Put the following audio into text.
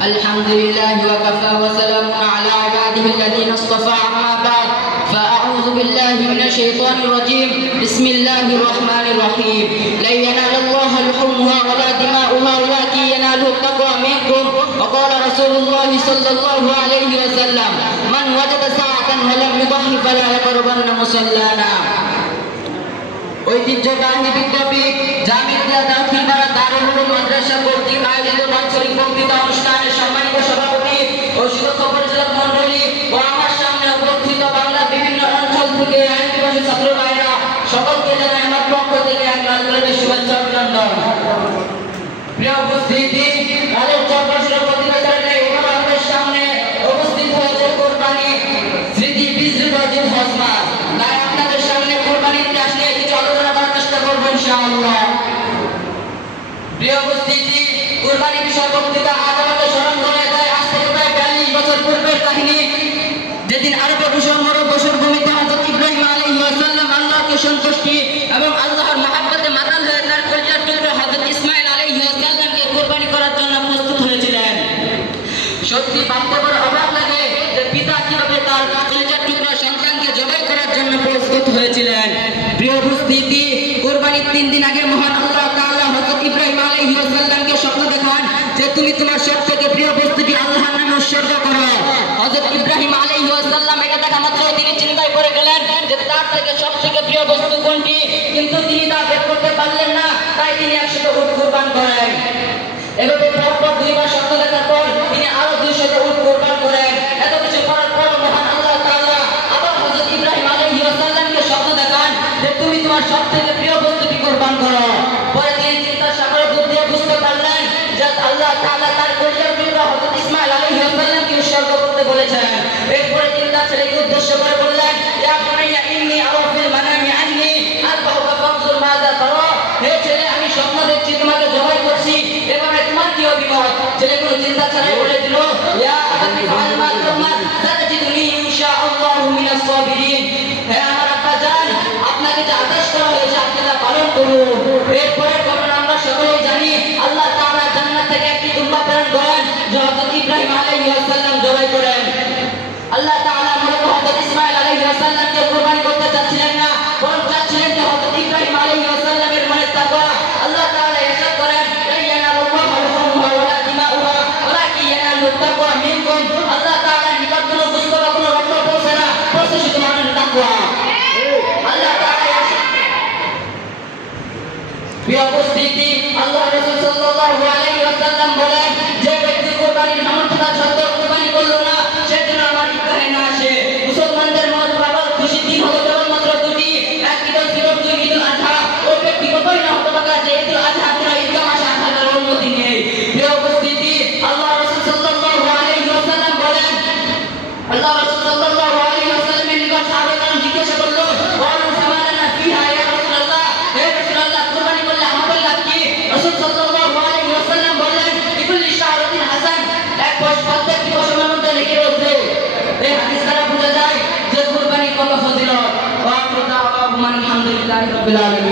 الحمد لله وكفى وسلام على عباده الذين اصطفى أما بعد فأعوذ بالله من الشيطان الرجيم بسم الله الرحمن الرحيم لن ينال الله لحومها ولا دماؤها ولكن يناله التقوى منكم وقال رسول الله صلى الله عليه وسلم من وجد ساعة ولم يضحي فلا يقربن مصلانا ঐতিহ্যবাহী বিদ্যাপীঠ জামিয়া দাখিল বারা দারুল উলুম মাদ্রাসা কর্তৃক আয়োজিত বাৎসরিক বক্তৃতা অনুষ্ঠানের সম্মানিত সভাপতি ও সুদক্ষ পরিচালক মণ্ডলী ও আমার সামনে উপস্থিত বাংলার বিভিন্ন অঞ্চল থেকে আইনদিবসের ছাত্র ভাইরা সকলকে জানাই আমার পক্ষ থেকে আন্তরিক শুভেচ্ছা অভিনন্দন। প্রিয় উপস্থিতি, কালের চব্বিশের প্রতিবেদনে আমাদের সামনে উপস্থিত হয়েছে কোরবানি স্মৃতি বিজৃম্ভিত হজমা। তাই আপনাদের সামনে কোরবানির ইতিহাস নিয়ে কিছু আলোচনা করার চেষ্টা করবো ইনশাআল্লাহ। প্রিয় উপস্থিতি, কোরবানি বিষয় বক্তৃতা আজ আমাদের স্মরণ করে দেয় আজ থেকে প্রায় 42 বছর পূর্বের কাহিনী, যেদিন আরবে বসর ভূমিতে হযরত ইব্রাহিম আলাইহিস সালাম আল্লাহকে সন্তুষ্টি এবং আল্লাহর মহব্বতে মাতাল হয়ে তার কলিজার টুকরো হযরত ইসমাঈল আলাইহিস সালামকে কোরবানি করার জন্য প্রস্তুত হয়েছিলেন। সত্যি ভাবতে বড় অবাক লাগে যে পিতা কিভাবে তার কলিজার টুকরো সন্তানকে জবাই করার জন্য প্রস্তুত হয়েছিলেন। প্রিয় উপস্থিতি, কোরবানির 3 দিন আগে মহান আল্লাহ তাআলা হযরত ইব্রাহিম আলাইহিস সালামকে স্বপ্ন দেখান যে তুমি তোমার সবথেকে প্রিয় বস্তুটি আল্লাহর নামে উৎসর্গ করো। হযরত ইব্রাহিম আলাইহিস সালাম এটা দেখা মাত্র তিনি চিন্তায় পড়ে গেলেন যে তার থেকে সবথেকে প্রিয় বস্তু কোনটি, কিন্তু তিনি তা বের করতে পারলেন না। তাই তিনি একসাথে উট কুরবান করেন। এভাবে পরপর 2 বার স্বপ্ন দেখার পর তিনি আরো 200 উট কুরবান করেন। এত কিছু করার পর মহান আল্লাহ তাআলা আবার হযরত ইব্রাহিম আলাইহিস সালামকে স্বপ্ন দেখান যে তুমি তোমার সবথেকে প্রিয় বস্তুটি কুরবান করো। পরে তিনি চিন্তার সাগরে ডুব দিয়ে বুঝতে পারলেন যে আল্লাহ তাআলা তার কলিজার টুকরা হযরত ইসমাঈল আলাইহিস সালামকে উৎসর্গ করতে বলেছেন। এরপরে তিনি তার ছেলেকে উদ্দেশ্য করে বললেন, ইয়া বুনাইয়া ইন্নী আরা ফিল মানামি আন্নী আযবাহুকা ফানজুর মাযা তারা। হে ছেলে, আমি স্বপ্ন দেখছি তোমাকে জবাই করছি, এবারে তোমার কি অভিমত? ছেলে কোনো চিন্তা ছাড়াই বলে দিল, ইয়া আবি ফাআল মা তুমার সাতাজিদুনি ইনশাআল্লাহু মিনাস সাবিরিন। হে আমার আব্বা জান, আপনাকে যে আদেশ করা হয়েছে আপনি তা পালন করুন। এরপরে ঘটনা আমরা সকলেই জানি, আল্লাহ তাআলা জান্নাত থেকে একটি দুম্বা প্রেরণ করেন যা হযরত ইব্রাহিম আলাইহিস সালাম জবাই করেন। আল্লাহ তাআলা মূলত হযরত ইসমাঈল আলাইহিস সালামকে কুরবানি করতে চাচ্ছিলেন না, বরং চাচ্ছিলেন যে হযরত ইব্রাহিম আলাইহিস সালামের মনের তাকওয়া। আল্লাহ তাআলা ইরশাদ করেন, ইয়ানালুল্লাহু লুহুমুহা ওয়া লা দিমাউহা ওয়ালাকিন ইয়ানালুত তাকওয়া মিনকুম। আল্লাহ তাআলার নিকট কোনো বস্তু বা কোনো রত্ন পৌঁছে না, পৌঁছে শুধু মানুষের তাকওয়া। আল্লাহ তাআলা প্রিয় উপস্থিতি, আল্লাহ রাসূল সাল্লাল্লাহু আলাইহি ওয়াসাল্লাম বলেন, যে ব্যক্তি কুরবানির সামর্থ্য সত্ত্বেও কুরবানি করল না, সে যেন আমার ঈদগাহে না আসে। মুসলমানদের মত প্রবল খুশির দিন হলো কেবলমাত্র 2টি, এক ঈদুল ফিতর, 2 ঈদুল আযহা। ওই ব্যক্তি কতই না হতভাগা যে ঈদুল আযহা পুরো ঈদগাহ মাসে আসার অনুমতি নেই। প্রিয় উপস্থিতি, আল্লাহ রাসূল সাল্লাল্লাহু আলাইহি ওয়াসাল্লাম বলেন, আল্লাহ রাসূল সাল্লাল্লাহু আলাইহি ওয়াসাল্লামের নিকট সাহাবাগণ জিজ্ঞাসা করলো, ওয়ালু ফামালানা ফিহা ইয়া রাসূলুল্লাহ। হে রাসূলুল্লাহ, কুরবানি করলে আমাদের লাভ কি? রাসূল সাল্লাল্লাহু আলাইহি ওয়াসাল্লাম বললেন, লিকুল্লি শাহরাতিন হাসান, এক প্রত্যেকটি বছরের মধ্যে নেকি রয়েছে। এই হাদিস দ্বারা বোঝা যায় যে কুরবানি কত ফজিলত। ওয়া আলহামদুলিল্লাহি রাব্বিল আলামিন।